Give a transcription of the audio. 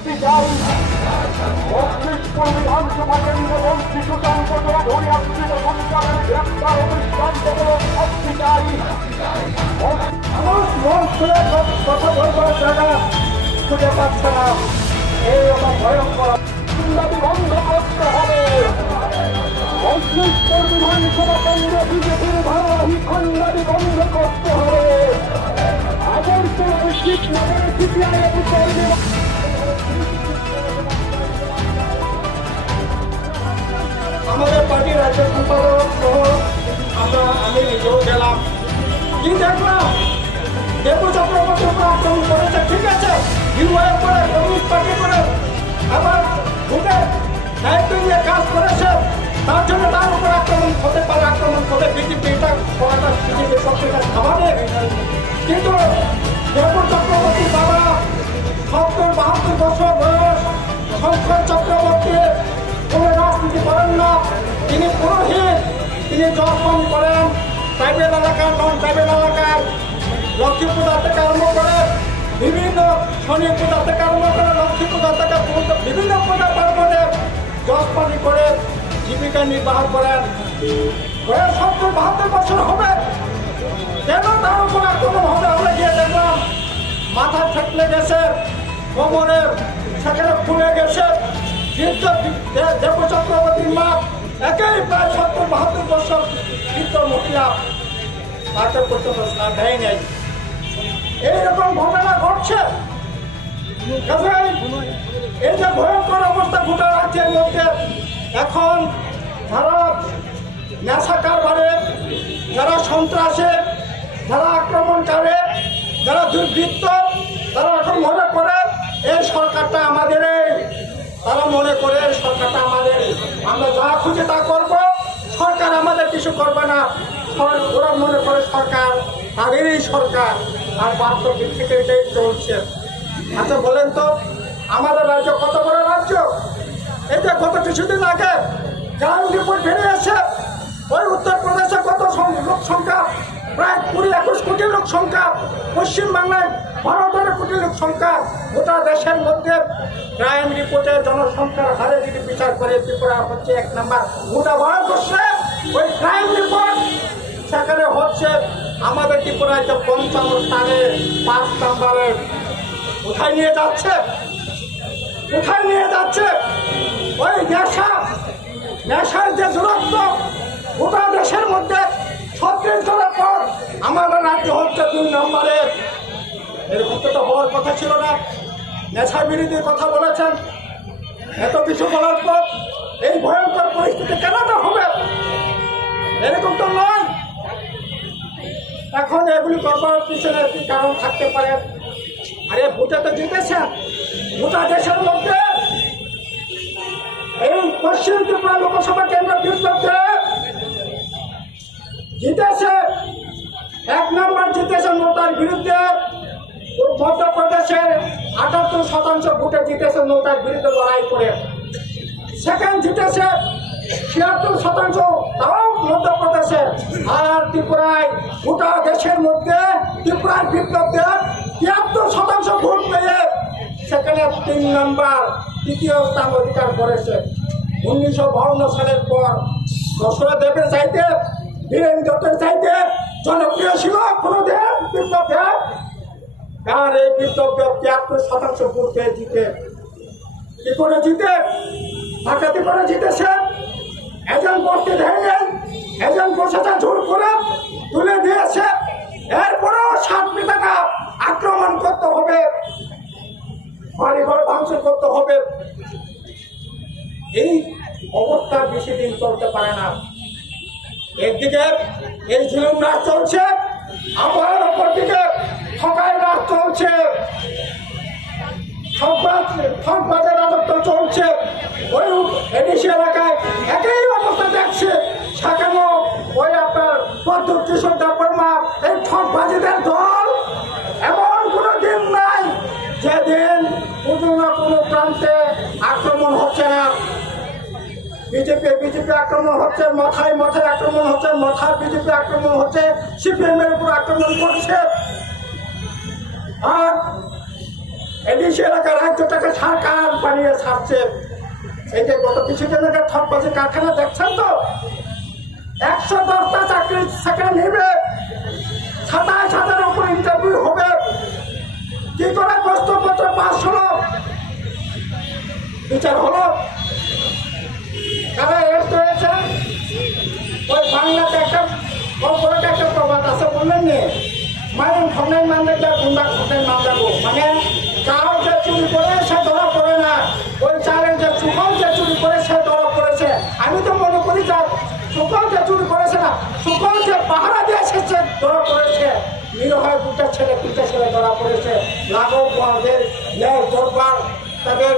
শাস্তি চাই। ৩৫ বিধানসভা কেন্দ্র মন্ত্রী সুশান্ত চৌধুরী আশ্রিত সন্তানের গ্রেপ্তার দৃষ্টান্তমূলক শাস্তি চাই। মানুষ মন খুলে কথা বলবার জায়গা খুঁজে পাচ্ছে না। এইরকম ভয়ঙ্কর দাবি বন্ধ করতে হবে। ৩৫ বিধানসভা কেন্দ্র বিজেপির ধারাবাহিক দাবি বন্ধ করতে হবে। আগরতলা শিবনগর সিপিআইএম কর্মী আমাদের পার্টির রাজ্য সম্পাদক সহ আমি নিজেও গেলাম। কি দেখলাম, দেবু চক্রবর্তী আক্রমণ করেছে, ঠিক আছে, ইউআইএফ করে, কমিউনিস্ট পার্টি করে, আবার ভোটে দায়িত্ব নিয়ে কাজ করেছে, তার জন্য তার উপর আক্রমণ হতে পারে, আক্রমণ করে বিজেপি এটা করাটা বিজেপির পক্ষে স্বাভাবিক। কিন্তু দেবু চক্রবর্তী বাবা ৭০-৭২ বছর বয়স, শঙ্কর চক্রবর্তী কোনো রাজনীতি করেন না, তিনি পুরোহিত, তিনি জর্পণ করেন ট্রাইবেল এলাকার, নন ট্রাইবেল এলাকায় লক্ষ্মী পূজা থেকে আরম্ভ করে বিভিন্ন শনি পূজা থেকে আরম্ভ করে লক্ষ্মী পূজা থেকে বিভিন্ন পূজা পার্বণে জর্পণী করে জীবিকা নির্বাহ করেন। ৭০-৭২ বছর হবে, কেন তার উপর আক্রমণ হবে? আমরা গিয়ে দেখলাম মাথা ঠেকলে গেছে, কোমরে সেখানে ফুলে গেছে। দেবু চক্রবর্তীর মা একেই প্রায় ৭০-৭২ বছর বৃদ্ধ মহিলা, তাকে পর্যন্ত দেয় নেই। এইরকম ঘটনা ঘটছে। এই যে ভয়ঙ্কর অবস্থা গোটা রাজ্যের মধ্যে, এখন যারা নেশা কারবারে, যারা সন্ত্রাসে, যারা আক্রমণকারী, যারা দুর্বৃত্ত, তারা এখন মনে করে এই সরকারটা আমাদের, তারা মনে করে সরকারটা আমাদের, আমরা যা খুঁজে তা করব, সরকার আমাদের কিছু করবে না। ওরা মনে করে সরকার তাদেরই সরকার, আর বাস্তব দিক থেকে এটাই চলছে। আচ্ছা বলেন তো, আমাদের রাজ্য কত বড় রাজ্য? এই যে গত কিছুদিন আগে গ্রাউন্ড রিপোর্ট বেরিয়েছে, ওই উত্তরপ্রদেশে কত লোক সংখ্যা, প্রায় ২০-২১ কোটি লোক সংখ্যা, পশ্চিমবাংলায় ১২ কোটি লোক সংখ্যা। গোটা দেশের মধ্যে ক্রাইম রিপোর্টে জনসংখ্যার হারে যদি বিচার করে ত্রিপুরা হচ্ছে ১ নম্বর। গোটা ভারতবর্ষে ওই ক্রাইম রিপোর্ট সেখানে হচ্ছে আমাদের ত্রিপুরায় তো ৫৫ স্থানে ৫ নম্বরে। কোথায় নিয়ে যাচ্ছে? কোথায় নিয়ে যাচ্ছে? ওই নেশার যে দূরত্ব গোটা দেশের মধ্যে, ছত্তিশগড়ের পর আমাদের রাজ্য হচ্ছে ২ নম্বরে। এরকম তো হওয়ার কথা ছিল না। নেশা বিরোধীর কথা বলেছেন, এত কিছু বলার পর এই ভয়ঙ্কর পরিস্থিতি কেন হবে? এরকম তো নয়। এখন এগুলি করবার পিছনে কি কারণ থাকতে পারে? আরে ভোটে তো জিতেছেন, গোটা দেশের মধ্যে এই পশ্চিম ত্রিপুরা লোকসভা কেন্দ্র বিরুদ্ধে জিতেছে, ১ নম্বর জিতেছে নৌতার বিরুদ্ধে। মধ্যপ্রদেশের ৭৮% ভোটে জিতেছে নৌতার বিরুদ্ধে লড়াই করে। সেকেন্ড জিতেছে ৭৬%, তাও মধ্যপ্রদেশে। আর ত্রিপুরায় গোটা দেশের মধ্যে ত্রিপুরার বিপ্লবকে ৭৩% ভোট পেয়ে সেখানে ৩ নম্বর, তৃতীয় স্থান অধিকার করেছে। ১৯৫২ সালের পর দশরা দেবের চাইতে, বীরেন দত্তের চাইতে জনপ্রিয় ছিল কোনদিন বিপ্লব। আর এই বিপ্লবকে ৭৩% ভোট পেয়ে জিতে, কি করে জিতে? ডাকাতি করে জিতেছে। এজেন্ট বসতে ভেঙে, এজেন্ট বসেছে জোর করে তুলে দিয়েছে। এরপরেও ৭ টাকা আক্রমণ করতে হবে, বাড়িঘর ভাঙচুর করতে হবে। এই অবস্থা বেশি দিন চলতে পারে না। একদিকে এই জুলুম রাজ চলছে, আবহাওয়ার অপর দিকে ঠকাই রাজ চলছে, ঠকবাজের রাজত্ব চলছে। ওই এডিসি এলাকায় একই অবস্থা দেখছে, সেখানে ওই আপনার প্রদ্যুৎ কিশোর দেববর্মা, এই ঠকবাজিদের দল। এমন কোনো দিন নাই যেদিন কোনো না কোনো প্রান্তে আক্রমণ হচ্ছে না। বিজেপি আক্রমণ হচ্ছে, মাথায় আক্রমণ হচ্ছে, মাথায় বিজেপি আক্রমণ হচ্ছে, সিপিএম এর উপর আক্রমণ করছে। আর এডিসি এলাকার রাজ্যটাকে সরকার খাচ্ছে। এই যে গত কিছুদিন আগে ঠকবাজি কারখানা দেখছেন তো, 110টা চাকরি সেখানে নেবে, 27,000 উপর ইন্টারভিউ হবে, কি করে প্রশ্নপত্র পাস হলো, বিচার হলো, কারা অ্যারেস্ট হয়েছে? ওই বাংলাতে একটা কর্পোরেট একটা প্রবাদ আছে, বললেন নি, মাইন খন্ডাই মান দেখলে গুন্ডা খন্ডাই মান যাবো, মানে চাল যে চুরি করে সে ধরা পড়ে না, ওই চালের যে সুফল যে চুরি করে সে ধরা পড়েছে। আমি তো মনে করি যে সুফল যে চুরি করেছে না, সুফল যে পাহারা দিয়ে এসেছে ধরা পড়েছে। নিরীহ দুটা ছেলে ধরা পড়েছে। লাঘব ন্যায় দরবার তাদের